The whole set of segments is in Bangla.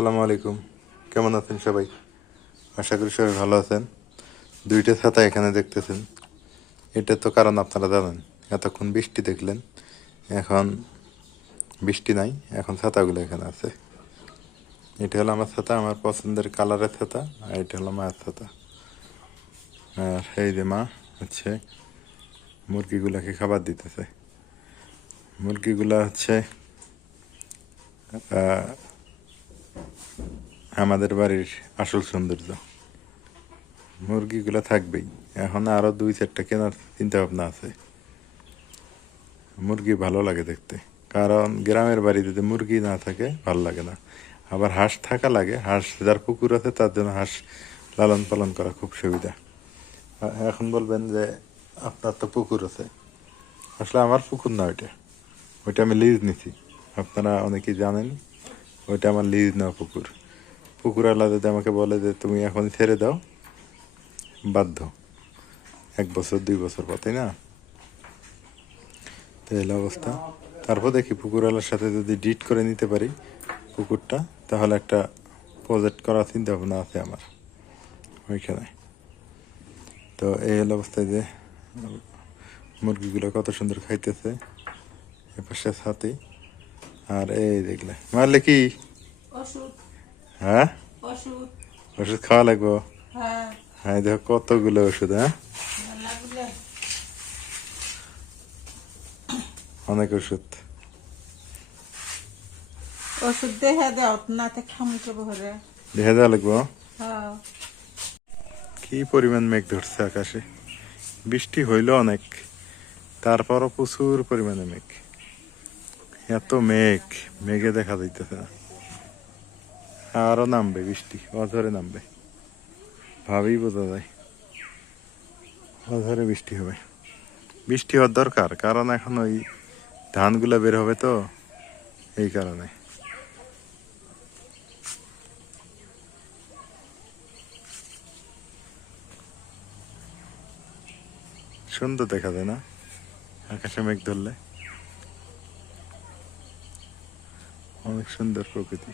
আসসালামু আলাইকুম। কেমন আছেন সবাই? আশা করি সবাই ভালো আছেন। দুইটা ছাতা এখানে দেখতেছেন, এটা তো কারণ আপনারা জানেন, এতক্ষণ বৃষ্টি দেখলেন, এখন বৃষ্টি নাই, এখন ছাতাগুলো এখানে আছে। এটা হলো আমার ছাতা, আমার পছন্দের কালারের ছাতা, আর এটা হলো মায়ের ছাতা। আর এই যে মা হচ্ছে মুরগিগুলাকে খাবার দিতেছে। মুরগিগুলা হচ্ছে আমাদের বাড়ির আসল সৌন্দর্য। মুরগিগুলো থাকবেই, এখন আরো 2-4টা কেনার চিন্তা ভাবনা আছে। মুরগি ভালো লাগে দেখতে, কারণ গ্রামের বাড়ি যদি মুরগি না থাকে ভালো লাগে না। আবার হাঁস থাকা লাগে, হাঁস যার পুকুর আছে তার জন্য হাঁস লালন পালন করা খুব সুবিধা। এখন বলবেন যে আপনার তো পুকুর আছে, আসলে আমার পুকুর না, ওইটা আমি লিজ নিছি। আপনারা অনেকেই জানেন, ওইটা আমার লিজ নেওয়া পুকুর। পুকুরওয়ালা যদি আমাকে বলে যে তুমি এখন ছেড়ে দাও, বাধ্য 1 বছর 2 বছর পর, তাই না? তো এই অবস্থা। তারপর দেখি পুকুরওয়ালার সাথে যদি ডিট করে নিতে পারি পুকুরটা, তাহলে একটা প্রজেক্ট করার চিন্তা ভাবনা আছে আমার ওইখানে। তো এই হলো অবস্থায় যে মুরগিগুলো কত সুন্দর খাইতেছে, এপাশে ছাতি। আর এই দেখলে মারলে কি, হ্যাঁ ওষুধ খাওয়া লাগবো। হ্যাঁ দেখো কতগুলো ওষুধ, হ্যাঁ অনেক ওষুধ। ওষুধ দেখা দাও না, দেখা দেওয়া লাগবো। কি পরিমাণ মেঘ ধরছে আকাশে, বৃষ্টি হইল অনেক, তারপরও প্রচুর পরিমাণে মেঘ। এত মেঘ, মেঘে দেখা যাইতেছে না। আরো নামবে বৃষ্টি, অঝরে নামবে, ভাবেই বোঝা যায় অঝরে বৃষ্টি হবে। বৃষ্টি হওয়ার দরকার, কারণ এখন ওই ধানগুলা বের হবে তো, এই কারণে। সুন্দর দেখা যায় না আকাশে মেঘ ধরলে? অনেক সুন্দর প্রকৃতি।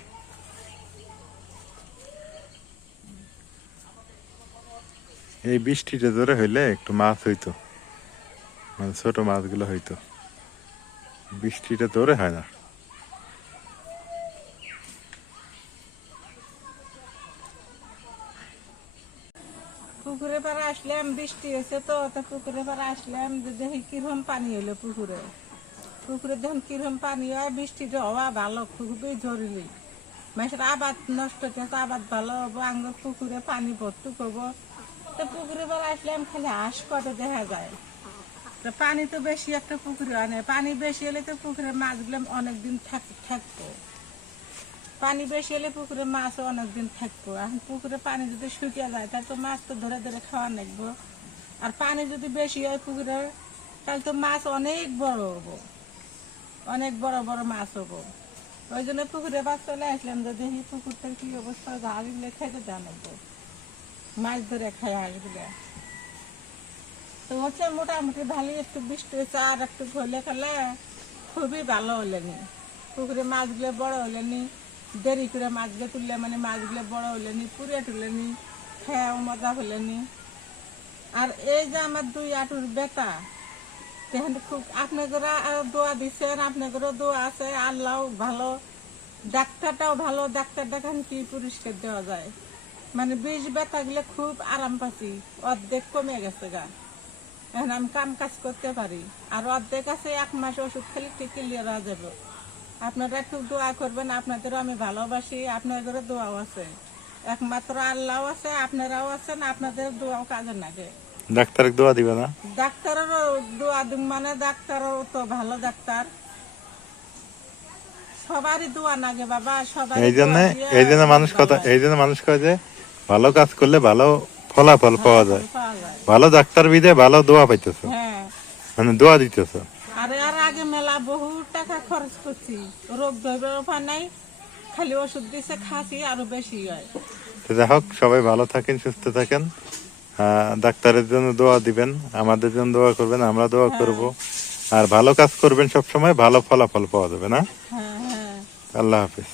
এই বৃষ্টিটা ধরে হইলে একটু মাছ হইতো, মানে ছোট মাছগুলো হইতো, বৃষ্টিটা ধরে হয় না। পুকুরে পাড়ে আসলাম, বৃষ্টি হয়েছে তো পুকুরে পাড়ে আসলাম, দেখি কিরকম পানি হলো পুকুরে। পুকুরে যখন কিরকম পানি হয়, বৃষ্টিটা হওয়া ভালো, খুবই জরুরি। মানুষের আবাদ নষ্ট হচ্ছে, আবাদ ভালো হবো, আঙ্গুর পুকুরে পানি ভর্তি করবো। তো পুকুরে পাড়ে আসলাম, খালি হাঁস কত দেখা যায়। তো পানি তো বেশি একটা পুকুরে হয় না, পানি বেশি হলে তো পুকুরে মাছগুলো অনেকদিন থাকতো। পানি বেশি হলে পুকুরে মাছও অনেকদিন থাকবো। এখন পুকুরে পানি যদি শুকিয়ে যায়, তাহলে তো মাছ তো ধরে ধরে খাওয়া লাগবো। আর পানি যদি বেশি হয় পুকুরে, তাহলে তো মাছ অনেক বড় হবো, অনেক বড় বড় মাছ হবো। ওই জন্য পুকুরে মাছ চলে আসলাম, যে দেখি পুকুরটার কি অবস্থা, হাঁসগুলো খেতে দেওয়া লাগবো, মাছ ধরে খায় হাঁসগুলো। তো হচ্ছে মোটামুটি ভালোই, একটু বৃষ্টি হয়েছে, আর একটু হলে খেলে খুবই ভালো হলেনি। পুকুরে মাছগুলো বড় হলেনি, দেরি করে মাছগুলো তুললে মানে মাছগুলো বড় হলেনি, পুড়ে তুলেনি, খেয়াও মজা হলেনি। আর এই যে আমার 2 হাঁটুর ব্যথা, তখন খুব আপনাদেরা দোয়া দিচ্ছেন, আপনাদেরও দোয়া আছে, আল্লাহ ভালো, ডাক্তারটাও ভালো, ডাক্তার দেখান কি পরিষ্কার দেওয়া যায়। মানে বিষ ব্যথাগুলো খুব আরাম পাচ্ছি, অর্ধেক কমে গেছে গা। এখন আমি কাম কাজ করতে পারি, আর অর্ধেক আছে 1 মাস ওষুধ খেলে ঠিক ক্লিয়ার হয়ে যাবে। আপনারা একটু দোয়া করবেন, আপনাদেরও আমি ভালোবাসি, আপনাদেরও দোয়াও আছে, একমাত্র আল্লাহ আছে, আপনারাও আছেন, আপনাদের দোয়াও কাজে লাগে। ডাক্তার দোয়া দিবে না? ডাক্তারেরও দোয়া দিন, মানে ডাক্তারও তো ভালো ডাক্তার, সবারই দোয়া লাগে বাবা, সবারই। এই জন্য মানুষ কয় যে ভালো কাজ করলে ভালো ফলাফল পাওয়া যায়। ভালো ডাক্তার বিদে ভালো দোয়া পাইতেছ, হ্যাঁ মানে দোয়া দিতেছ। আরে আর আগে মেলা বহু টাকা খরচ করছি, রোগ ধরবে উপায় নাই, খালি ওষুধ দিছে খাসি, আরো বেশি হয়। তো যাই হোক, সবাই ভালো থাকেন, সুস্থ থাকেন। ডাক্তারের জন্য দোয়া দিবেন, আমাদের জন্য দোয়া করবেন, আমরা দোয়া করব। আর ভালো কাজ করবেন, সব সময় ভালো ফলাফল পাওয়া যাবে না? হ্যাঁ হ্যাঁ। আল্লাহ হাফিজ।